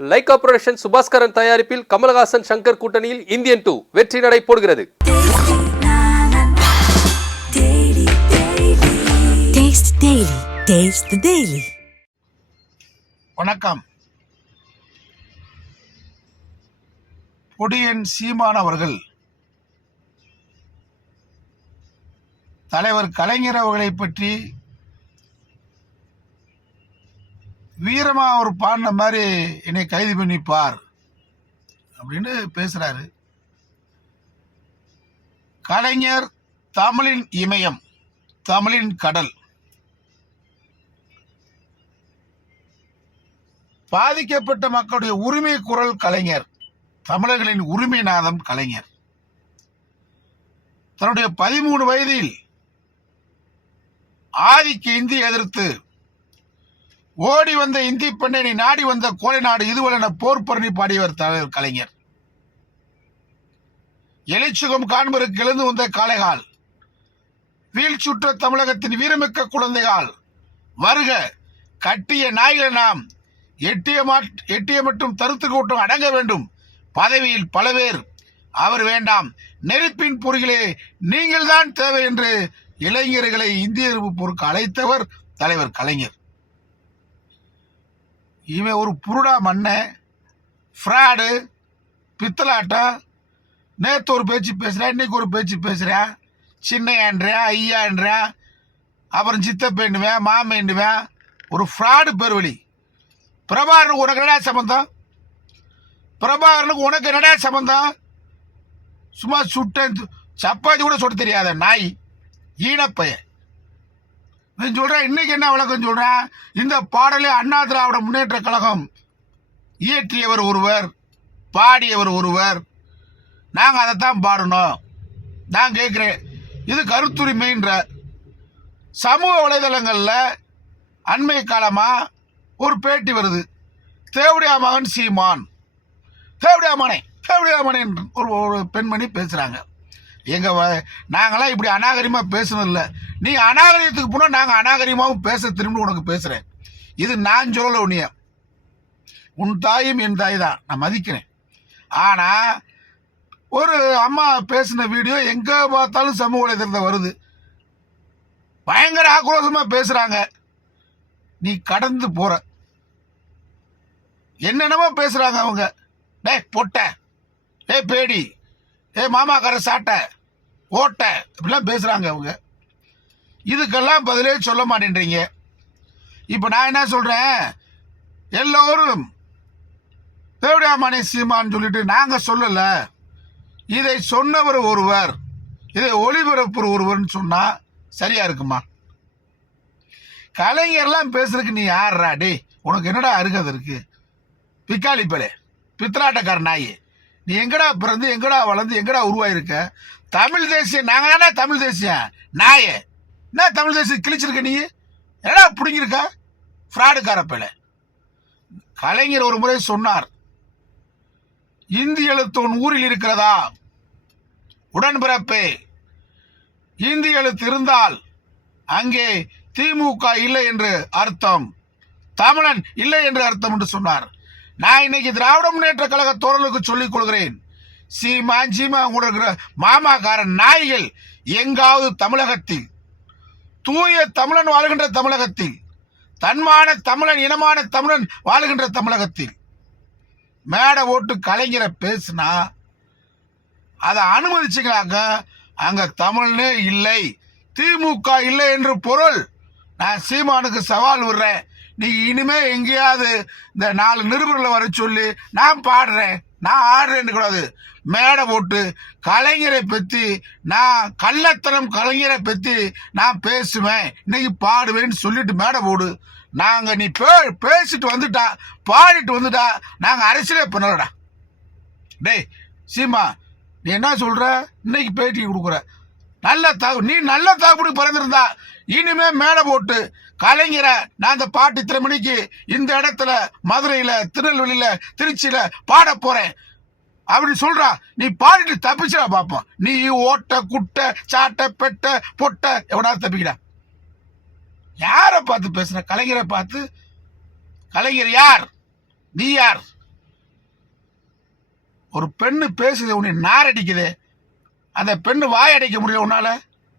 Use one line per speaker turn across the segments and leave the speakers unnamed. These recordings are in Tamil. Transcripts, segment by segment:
லைகா புரொடக்ஷன் சுபாஸ்கரன் தயாரிப்பில் கமலஹாசன் சங்கர் கூட்டணியில் இந்தியன் டூ வெற்றி நடை போடுகிறது
Taste Daily. Taste the Daily.
வணக்கம் பொடியன் சீமான் அவர்கள் தலைவர் கலைஞர் அவர்களை பற்றி வீரமா அவர் பாடின மாதிரி என்னை கைது பண்ணி பார் அப்படின்னு பேசுறாரு. கலைஞர் தமிழின் இமயம் தமிழின் கடல். பாதிக்கப்பட்ட மக்களுடைய உரிமை குரல் கலைஞர் தமிழர்களின் உரிமை நாதம் கலைஞர். தன்னுடைய பதிமூணு வயதில் ஆதிக்க இந்தி எதிர்த்து ஓடி வந்த இந்தி பெண்ணை நாடி வந்த கோலை நாடு இதுவென போர் பரணி பாடியவர் தலைவர் கலைஞர். எழுச்சுகம் காண்பருக்கு எழுந்து வந்த காளைகால். வீழ்ச்சுற்ற தமிழகத்தின் வீரமிக்க குழந்தைகள் வருக கட்டிய நாய்களை நாம் எட்டிய எட்டிய மட்டும் தருத்து கூட்டம் அடங்க வேண்டும். பதவியில் பல பேர். அவர் வேண்டாம் நெருப்பின் பொறிகளே நீங்கள்தான் தேவை என்று இளைஞர்களை இந்திய எதிர்ப்பு அழைத்தவர் தலைவர் கலைஞர். இவன் ஒரு புருடா மண்ணன் ஃப்ராடு பித்தலாட்டம் நேற்று ஒரு பேச்சு பேசுகிறேன் இன்றைக்கி ஒரு பேச்சு பேசுகிறேன் சின்னையான்றேன் ஐயான்றேன் அப்புறம் சித்தப்பேண்டுவேன் மாமேண்டுவேன் ஒரு ஃப்ராடு பெருவழி. பிரபாகரனுக்கு உனக்கு என்னடா சம்மந்தம் பிரபாகரனுக்கு உனக்கு என்னடா சம்மந்தம் சும்மா சுட்டேன் சப்பாத்தி கூட சுட தெரியாத நாய் ஈனப்பையன். நீ இன்னைக்கு என்ன விளக்கம் சொல்றேன் இந்த பாடலை அண்ணா திராவிட முன்னேற்ற கழகம் இயற்றியவர் ஒருவர் பாடியவர் ஒருவர். நாங்கள் அதைத்தான் பாடணும். நான் கேட்குறேன் இது கருத்துரிமைன்ற சமூக வலைதளங்களில் அண்மை காலமாக ஒரு பேட்டி வருது. தேவடியா மகன் சீமான். தேவடியா மனை தேவடியா மனை ஒரு ஒரு பெண்மணி பேசுகிறாங்க எங்கள் நாங்களாம் இப்படி அநாகரிகமாக பேசுனதில்ல. நீ அநாகரிகத்துக்கு போனால் நாங்கள் அநாகரிகமாகவும் பேச திரும்ப உனக்கு பேசுகிறேன் இது நான் சொல்லலை உன்னைய. உன் தாயும் என் தாய் தான். நான் மதிக்கிறேன். ஆனால் ஒரு அம்மா பேசின வீடியோ எங்கே பார்த்தாலும் சமூக வலைதளத்தை வருது. பயங்கர ஆக்ரோஷமாக பேசுகிறாங்க நீ கடந்து போகிற என்னென்னமோ பேசுகிறாங்க அவங்க. டே பொட்ட. ஏ பேடி. ஏ மாமாக்கார சாட்டை. ஓட்டை இப்படிலாம் பேசுகிறாங்க அவங்க. இதுக்கெல்லாம் பதிலே சொல்ல மாட்டேன்றீங்க. இப்போ நான் என்ன சொல்கிறேன் எல்லோரும் தேவடியாமணி சீமான்னு சொல்லிட்டு நாங்கள் சொல்லலை. இதை சொன்னவர் ஒருவர். இதை ஒளிபரப்பு ஒருவர்னு சொன்னால் சரியாக இருக்குமா? கலைஞர்லாம் பேசுறதுக்கு நீ யார்ரா டே உனக்கு என்னடா அருகதை இருக்கு? பிக்காளிப்பலே பித்தலாட்டக்கார நீ எங்கடா பிறந்து எங்கடா வளர்ந்து எங்கடா உருவாயிருக்க? தமிழ் தேசியம் நாங்கள் தானே தமிழ் தேசியம்? நாயே. என்ன தமிழ் தேசியம் கிழிச்சிருக்க நீ? என்னடா பிடிங்கிருக்க ஃப்ராடுக்கார பேல கலைஞர் ஒரு முறை சொன்னார் இந்தி எழுத்து உன் ஊரில் இருக்கிறதா? உடன்பிறப்பே. இந்தி எழுத்து இருந்தால் அங்கே திமுக இல்லை என்று அர்த்தம். தமிழன் இல்லை என்று அர்த்தம் என்று சொன்னார். நான் இன்னைக்கு திராவிட முன்னேற்ற கழக தோழலுக்கு சொல்லிக் கொள்கிறேன். சீமா சீமா கூட இருக்கிற மாமாக்காரன் நாய்கள் எங்காவது தமிழகத்தில் தூய தமிழன் வாழ்கின்ற தமிழகத்தில் தன்மான தமிழன் இனமான தமிழன் வாழ்கின்ற தமிழகத்தில் மேடை ஓட்டு கலைஞரை பேசுனா அதை அனுமதிச்சுங்களாங்க அங்க தமிழ்னே இல்லை திமுக இல்லை என்று பொருள். நான் சீமானுக்கு சவால் விடுறேன். நீ இனிமே எங்கேயாவது இந்த நாலு நிருபர்களை வர சொல்லி நான் பாடுறேன். நான் ஆடுறேன்னு கூடாது. மேடை போட்டு கலைஞரை பற்றி நான் கள்ளத்தனம் கலைஞரை பற்றி நான் பேசுவேன். இன்னைக்கு பாடுவேன்னு சொல்லிட்டு மேடை போடு. நாங்கள் நீ பே பேசிட்டு வந்துட்டா பாடிட்டு வந்துட்டா நாங்கள் அரசியலே பண்ணலடா. டேய் சீமா நீ என்ன சொல்கிற இன்னைக்கு பேட்டி கொடுக்குற. நல்ல தகவல் நீ நல்ல தகவல் பிறந்திருந்தா இனிமே மேடை போட்டு கலைஞரை நான் அந்த பாட்டு இத்தனை மணிக்கு இந்த இடத்துல மதுரையில திருநெல்வேலியில திருச்சியில பாட போறேன். அப்படின்னு சொல்றா நீ பாடிட்டு தப்பிச்சிடா பார்ப்போம் நீ ஓட்ட குட்டை சாட்டை பெட்டை பொட்டை எவனாவது தப்பிக்கடா யாரை பார்த்து பேசுற? கலைஞரை பார்த்து கலைஞர் யார்? நீ யார்? ஒரு பெண்ணு பேசுது உன்னை நாரடிக்குது. அந்த பெண்ணு வாய் அடைக்க முடியல உன்னால?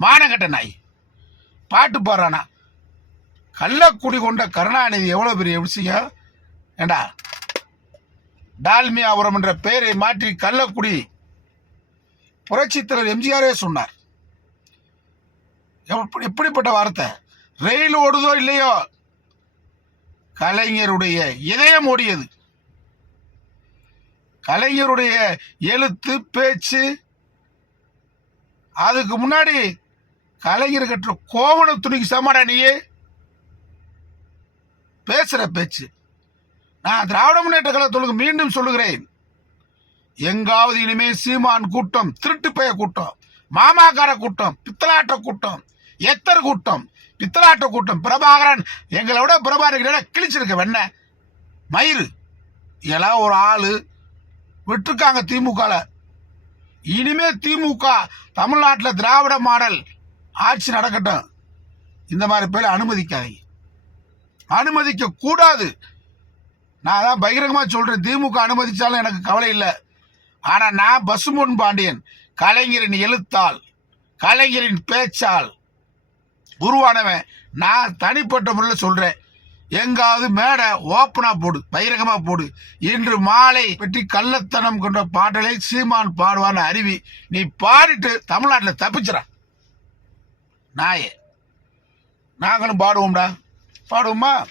மானங்கட்ட நாய். பாட்டு பாடுறானா. கள்ளக்குடி கொண்ட கருணாநிதி எவ்வளோ பெரிய விஷயம் ஏண்டா? டால்மியாபுரம் என்ற பெயரை மாற்றி கள்ளக்குடி. புரட்சித்தலைவர் எம்ஜிஆரே சொன்னார். எப்படி- எப்படிப்பட்ட வார்த்தை? ரயில் ஓடுதோ இல்லையோ? கலைஞருடைய இதயம் ஓடியது. கலைஞருடைய எழுத்து பேச்சு அதுக்கு முன்னாடி கலைஞர் கற்ற கோவண துணிக்கு சமாடா நீயே? பேசுகிற பேச்சு. நான் திராவிட முன்னேற்ற கழகத்தொழுக்கு மீண்டும் சொல்லுகிறேன். எங்காவது இனிமே சீமான் கூட்டம் திருட்டு பய கூட்டம் மாமாக்கார கூட்டம் பித்தலாட்ட கூட்டம் எத்தர் கூட்டம் பித்தலாட்ட கூட்டம் பிரபாகரன் எங்களை விட பிரபாகரன் கிழிச்சிருக்க வெண்ண. மயிறு. எல்லாம் ஒரு ஆளு விட்டுருக்காங்க திமுகல. இனிமே திமுக தமிழ்நாட்டில் திராவிட மாடல் ஆட்சி நடக்கட்டும். இந்த மாதிரி பேர் அனுமதிக்காதீங்க. அனுமதிக்க கூடாது. நான் தான் பகிரங்கமாக சொல்கிறேன் திமுக அனுமதித்தாலும் எனக்கு கவலை இல்லை. ஆனால் நான் பசுமுன் பாண்டியன் கலைஞரின் எழுத்தால் கலைஞரின் பேச்சால் உருவானவன் நான் தனிப்பட்ட முறையில் சொல்கிறேன் எங்காவது மேடை ஓப்பனாக போடு பகிரங்கமாக போடு. இன்று மாலை பற்றி கள்ளத்தனம் கொண்ட பாடலை சீமான் பாடுவான்னு அருவி. நீ பாடிட்டு தமிழ்நாட்டில் தப்பிச்சிட. நாயே. நாங்களும் பாடுவோம்டா. பாடுவோமா?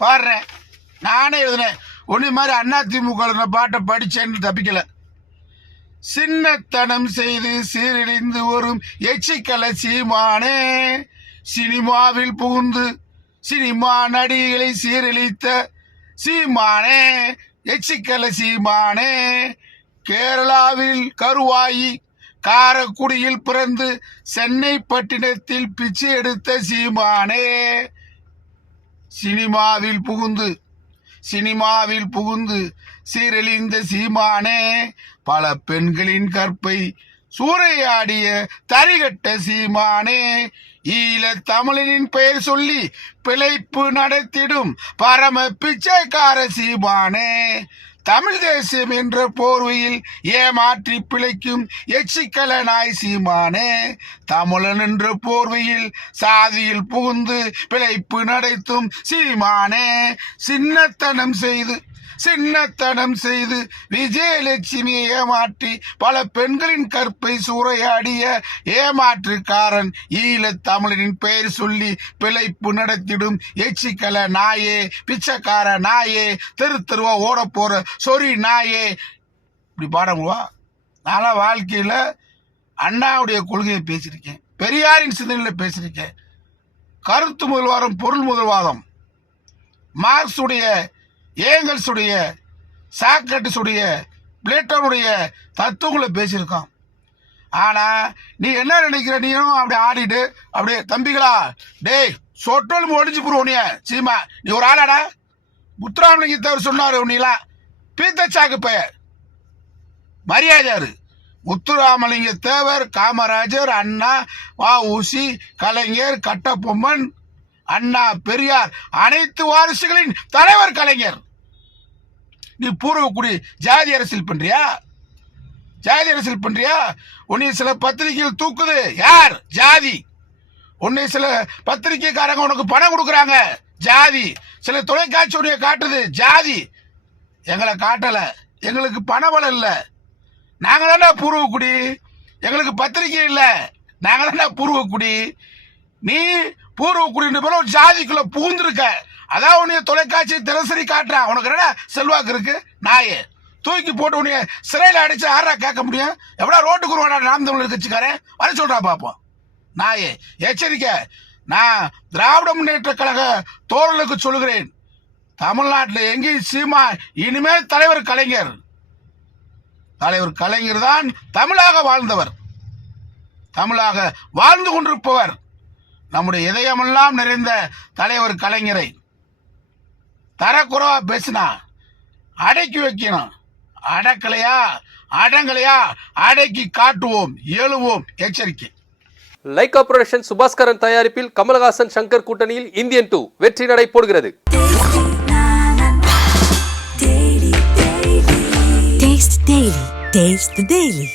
பாடுறேன். நானே எழுதுனேன். ஒன்று மாதிரி அண்ணா திமுக பாட்டை படிச்சேன்னு தப்பிக்கல. சின்னத்தனம் செய்து சீரழிந்து வரும் எச்சிக்கல சீமானே சினிமாவில் புகுந்து சினிமா நடிகளை சீரழித்த சீமானே எச்சிக்கல சீமானே கேரளாவில் கருவாயி காரக்குடியில் பிறந்து சென்னை பட்டினத்தில் பிச்சை எடுத்த சீமானே. சினிமாவில் புகுந்து சினிமாவில் புகுந்து சீரழிந்த சீமானே. பல பெண்களின் கற்பை சூறையாடிய தரிகட்ட சீமானே. ஈழ தமிழனின் பெயர் சொல்லி பிழைப்பு நடத்திடும் பரம பிச்சைக்கார சீமானே. தமிழ் தேசியம் என்ற போர்வையில் ஏமாற்றி பிழைக்கும் எச்சிக்கல நாய் சீமானே தமிழன் என்ற போர்வையில் சாதியில் புகுந்து பிழைப்பு நடைத்தும் சீமானே சின்னத்தனம் செய்து சின்னத்தனம் செய்து விஜயலட்சுமியை ஏமாற்றி பல பெண்களின் கற்பை சூறையாடிய ஏமாற்றுக்காரன் ஈழத் தமிழனின் பெயர் சொல்லி பிழைப்பு நடத்திடும் எச்சிக்கல நாயே பிச்சைக்கார நாயே தெரு தெருவா ஓட போற சொறி நாயே. இப்படி பாடங்களா நான்லாம் வாழ்க்கையில் அண்ணாவுடைய கொள்கையை பேசியிருக்கேன். பெரியாரின் சிந்தனையில் பேசியிருக்கேன். கருத்து முதல்வாதம் பொருள் முதல்வாதம் மார்க்ஸுடைய ஏங்கல்ஸுடைய சாக்ரட்டிஸுடைய பிளேட்டோனுடைய தத்துவங்களை பேசியிருக்கான். ஆனால் நீ என்ன நினைக்கிற நீயும் அப்படி ஆடிட்டு அப்படியே தம்பிகளா டேய் சொட்டோல் ஒடிச்சு போடுவோனிய சீமா நீ ஒரு ஆளாடா. முத்துராமலிங்கத்தவர் சொன்னார் உன்னிலாம் பீத்தச்சாக்கு பெயர். மரியாதையாரு முத்துராமலிங்க தேவர் காமராஜர் அண்ணா வா ஊசி கலைஞர் கட்டபொம்மன் அண்ணா பெரியார் அனைத்து வாரிசுகளின் தலைவர் கலைஞர். நீ பூர்வக்குடி ஜாதி அரசியல் பண்றியா? ஜாதி அரசியல் பண்றியா? உன்னை சில பத்திரிகைகள் தூக்குது. யார்? ஜாதி. உன்னை சில பத்திரிகைக்காரங்க உனக்கு பணம் கொடுக்குறாங்க. ஜாதி. சில தொலைக்காட்சி உடைய காட்டுது. ஜாதி. எங்களை காட்டல. எங்களுக்கு பணபலம் இல்லை. நாங்க தானே பூர்வக்குடி எங்களுக்கு பத்திரிகை இல்லை. நாங்க தானே பூர்வக்குடி நீ பூர்வக்குடின்ற போல ஒரு ஜாதிக்குள்ள புகுந்திருக்க. அதான் உன்னைய தொலைக்காட்சி தினசரி காட்டுறான் உனக்கு என்ன செல்வாக்கு இருக்கு? நாயே. தூக்கி போட்டு உன்னைய சிறையில் அடிச்சு ஆறா கேட்க முடியும்? எவ்வளோ ரோட்டுக்கு வருவாடா நாம் தமிழர் கட்சிக்காரன்? வர சொல்றா பார்ப்போம் நாயே எச்சரிக்கை. நான் திராவிட முன்னேற்ற கழக தோழர்களுக்கு சொல்லுகிறேன். தமிழ்நாட்டில் எங்கேயும் சீமா இனிமேல் தலைவர் கலைஞர். தலைவர் கலைஞர் தான் தமிழாக வாழ்ந்தவர். தமிழாக வாழ்ந்து கொண்டிருப்பவர். நம்முடைய இதயமெல்லாம் நிறைந்த தலைவர் கலைஞரை. தரக்குறைவா பேசினா? அடக்கி வைக்கணும். அடக்கலையா? அடங்கலையா? அடக்கி காட்டுவோம் எழுவோம் எச்சரிக்கை.
லைகா புரொடக்ஷன் சுபாஸ்கரன் தயாரிப்பில் கமலஹாசன் சங்கர் கூட்டணியில் இந்தியன் டூ வெற்றி நடை போடுகிறது.
Daily, daily.